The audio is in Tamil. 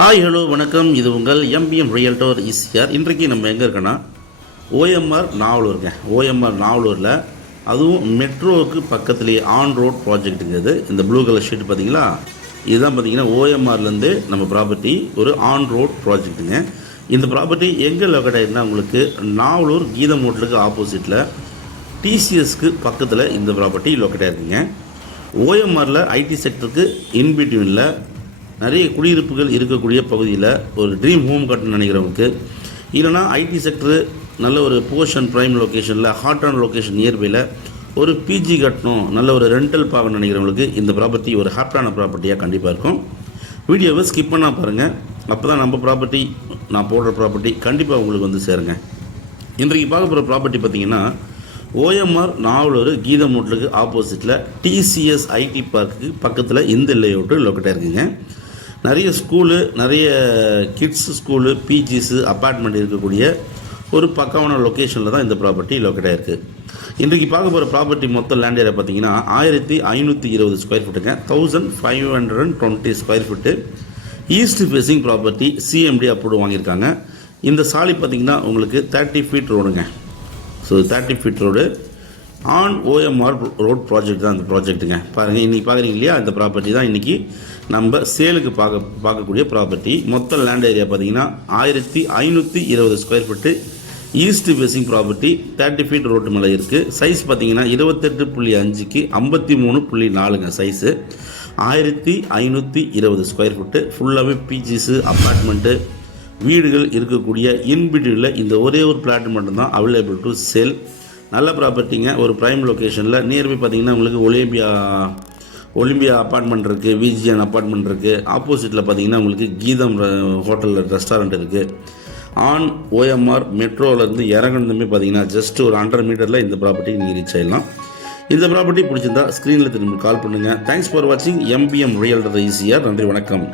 ஹாய் ஹலோ வணக்கம். இது உங்கள் எம்பிஎம் ரியல்டோர் ஈசிஆர். இன்றைக்கு நம்ம எங்கே இருக்கோன்னா ஓஎம்ஆர் நாவலூருங்க. ஓஎம்ஆர் நாவலூரில் அதுவும் மெட்ரோவுக்கு பக்கத்துலேயே ஆன் ரோட் ப்ராஜெக்ட்டுங்கிறது. இந்த ப்ளூ கலர் ஷீட் பார்த்தீங்களா, இதுதான் பார்த்தீங்கன்னா ஓஎம்ஆர்லேருந்து நம்ம ப்ராப்பர்ட்டி ஒரு ஆன் ரோட் ப்ராஜெக்ட்டுங்க. இந்த ப்ராப்பர்ட்டி எங்கே லொக்கேட் ஆகிருந்தால் உங்களுக்கு நாவலூர் கீதம் ஹோட்டலுக்கு ஆப்போசிட்டில் டிசிஎஸ்க்கு பக்கத்தில் இந்த ப்ராப்பர்ட்டி லொக்கேட் ஆகிருக்குங்க. ஓஎம்ஆரில் ஐடி செக்டருக்கு இன்பிட்வீனில் நிறைய குடியிருப்புகள் இருக்கக்கூடிய பகுதியில் ஒரு ட்ரீம் ஹோம் கட்டணும்னு நினைக்கிறவங்களுக்கு, இல்லைனா ஐடி செக்டரு நல்ல ஒரு போஸ்ட் அண்ட் ப்ரைம் லொக்கேஷனில் ஹாட்டான லொக்கேஷன் நியர்பையில் ஒரு பிஜி கட்டணும், நல்ல ஒரு ரெண்டல் பார்க்கணும்னு நினைக்கிறவங்களுக்கு இந்த ப்ராப்பர்ட்டி ஒரு ஹாட்டான ப்ராப்பர்ட்டியாக கண்டிப்பாக இருக்கும். வீடியோவை ஸ்கிப் பண்ணால் பாருங்கள். அப்போ தான் நம்ம ப்ராப்பர்ட்டி, நான் போடுற ப்ராப்பர்ட்டி கண்டிப்பாக உங்களுக்கு வந்து சேருங்க. இன்றைக்கு பார்க்க போகிற ப்ராப்பர்ட்டி பார்த்திங்கன்னா ஓஎம்ஆர் நாவலூர் கீதம் ஹோட்டலுக்கு ஆப்போசிட்டில் டிசிஎஸ் ஐடி பார்க்குக்கு பக்கத்தில் இந்த லேஅவுட்டு லொக்கேட்டாக இருக்குங்க. நிறைய ஸ்கூலு, நிறைய கிட்ஸ் ஸ்கூலு, பிஜிஸு, அப்பார்ட்மெண்ட் இருக்கக்கூடிய ஒரு பக்காவான லொக்கேஷனில் தான் இந்த ப்ராப்பர்ட்டி லொக்கேட்டாக இருக்குது. இன்றைக்கு பார்க்க போகிற ப்ராப்பர்ட்டி மொத்தம் லேண்ட் ஏரியா பார்த்தீங்கன்னா 1520 ஸ்கொயர் ஃபீட்டுங்க, 1520 square feet. East facing property, CMD approve வாங்கியிருக்காங்க. இந்த சாலை பார்த்திங்கன்னா உங்களுக்கு 30 ஃபீட் ரோடுங்க. So 30 feet road on OMR road project தான் அந்த ப்ராஜெக்ட்டுங்க. பாருங்கள், இன்றைக்கி பார்க்குறீங்க இல்லையா, இந்த ப்ராப்பர்ட்டி தான் இன்றைக்கி நம்ம சேலுக்கு பார்க்கக்கூடிய ப்ராப்பர்ட்டி. மொத்த லேண்ட் ஏரியா பார்த்திங்கன்னா 1520 square feet. East facing property, 30 feet road மேலே இருக்குது. சைஸ் பார்த்திங்கன்னா 28.5க்கு 53.4ங்க சைஸு. 1520 square feet. ஃபுல்லாகவே பிஜிஸு, அப்பார்ட்மெண்ட்டு, வீடுகள் இருக்கக்கூடிய இன்பிட்வீனில் இந்த ஒரே ஒரு பிளாட் மட்டும்தான் அவைலபிள் டு சேல். நல்ல ப்ராப்பர்ட்டிங்க. ஒரு ப்ரைம் லொக்கேஷனில் நியர்பை பார்த்திங்கன்னா உங்களுக்கு ஒலிம்பியா அப்பார்ட்மெண்ட் இருக்குது, விஜிஎன் அப்பார்ட்மெண்ட் இருக்குது. ஆப்போசிட்டில் பார்த்திங்கன்னா உங்களுக்கு கீதம் ஹோட்டல் ரெஸ்டாரண்ட் இருக்குது. ஆன் ஓஎம்ஆர் மெட்ரோவிலேருந்து இறங்கணுமே பார்த்திங்கன்னா ஜஸ்ட் ஒரு 100 மீட்டரில் இந்த ப்ராப்பர்ட்டிக்கு நீங்கள் ரீச் ஆகிடலாம். இந்த ப்ராப்பர்ட்டி பிடிச்சிருந்தா ஸ்க்ரீனில் திரும்பி கால் பண்ணுங்கள். தேங்க்ஸ் ஃபார் வாட்சிங் எம்பிஎம் ரியல்டர் ஈசிஆர். நன்றி, வணக்கம்.